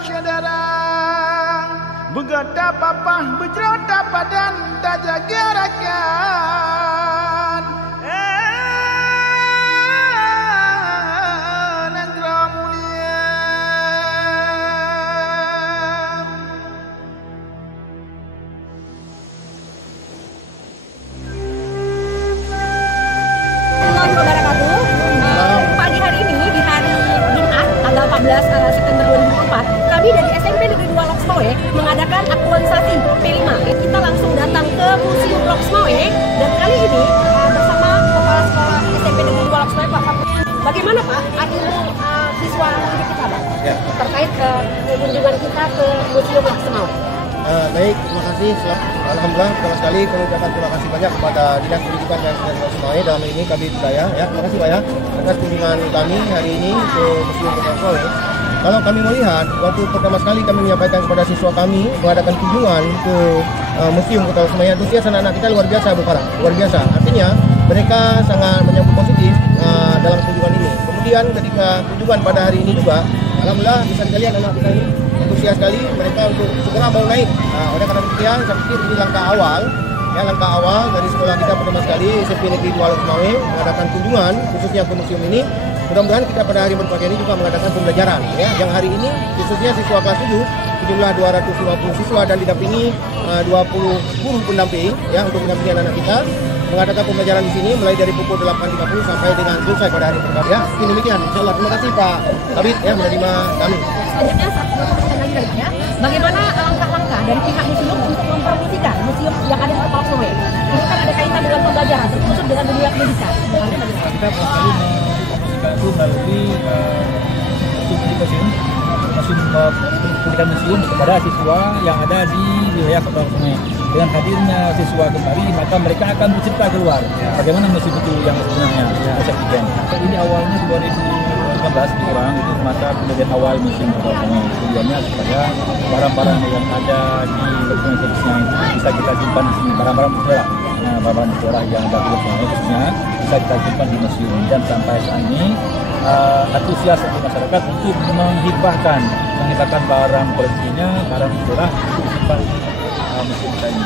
syadarang begada papah berjerota padan tak jaga rakan Nagra mulia Pagi hari ini di hari Jumat tanggal 14 September 2004 kami dari SMP Negeri 2 Loksmawe mengadakan aktualisasi P5. Kita langsung datang ke Museum Loksmawe dan kali ini bersama Kepala Sekolah SMP Negeri 2 Loksmawe Pak Kapten. Bagaimana Pak ilmu siswa didik kita Pak terkait kunjungan kita ke Museum Loksmawe? Baik, terima kasih. Alhamdulillah, pertama sekali kami ucapkan terima kasih banyak kepada Dinas Pendidikan dan Kebudayaan Loksmawe dalam ini kami Budaya. Terima kasih Pak ya atas kunjungan kami hari ini ke Museum Loksmawe. Kalau kami melihat, waktu pertama sekali kami menyampaikan kepada siswa kami mengadakan kunjungan ke Museum Kota Loksmawe, antusias anak-anak kita luar biasa Bu Farah, luar biasa. Artinya mereka sangat menyambut positif dalam kunjungan ini. Kemudian ketika kunjungan pada hari ini juga, alhamdulillah bisa dilihat anak kita ini antusias sekali mereka untuk segera mau naik. Oleh karena demikian, saya pikir ini langkah awal dari sekolah kita pertama sekali SMP Negeri 2 Loksmawe mengadakan kunjungan khususnya ke museum ini. Mudah-mudahan kita pada hari berbahagia ini juga mengadakan pembelajaran ya. Yang hari ini khususnya siswa kelas 7 sejumlah 250 siswa dan didampingi 20 guru pendamping ya untuk mendampingi anak-anak kita mengadakan pembelajaran di sini mulai dari pukul 8.30 sampai dengan selesai pada hari berbahagia. Ini demikian. Insyaallah terima kasih Pak Kabid ya menerima kami. Selanjutnya satu pertanyaan lagi ya. Bagaimana langkah-langkah dari pihak museum untuk mempromosikan museum yang ada di Kota Loksmawe? Ini kan ada kaitan dengan pembelajaran, terkhusus dengan dunia pendidikan. Kita sekali itu melalui museum pendidikan museum kepada siswa yang ada di wilayah Kota Loksmawe. Dengan hadirnya siswa kembali, maka mereka akan bercerita keluar bagaimana museum itu yang sebenarnya. Ini awalnya 2015 dikurang itu masa pembelajaran awal museum Kota Loksmawe. Tujuannya supaya barang-barang yang ada di Loksmawe khususnya itu bisa kita simpan di sini, barang-barang sejarah. Nah, barang-barang sejarah yang ada di Loksmawe khususnya bisa kita simpan di museum dan sampai saat ini antusias dari masyarakat untuk menghibahkan barang koleksinya, barang sejarah untuk disimpan di museum kita ini.